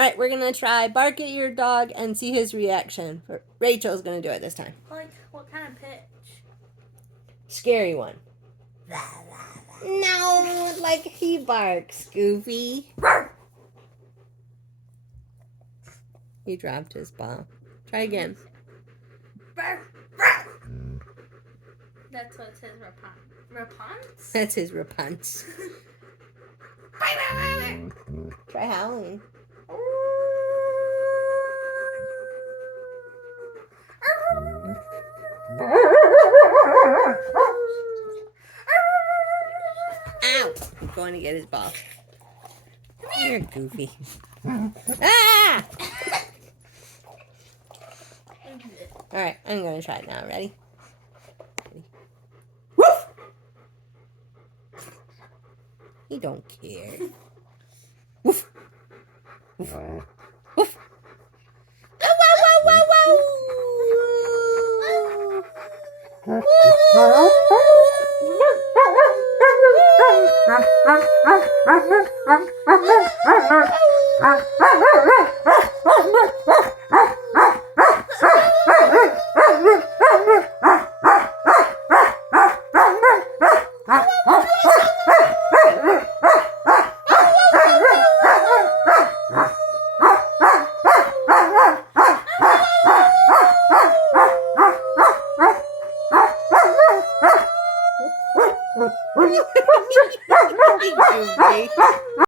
Alright, we're going to try bark at your dog and see his reaction. Rachel's going to do it this time. Like, what kind of pitch? Scary one. No, like he barks, Goofy. He dropped his ball. Try again. That's what it says, Rapunzel? That's his Rapunzel. Try howling. Ow! I'm going to get his ball. Come here, Goofy. Ah! Alright, I'm going to try it now. Ready? Woof! He don't care. Woof! Woof! Woof! Oh, wow, wow, wow, Goofy.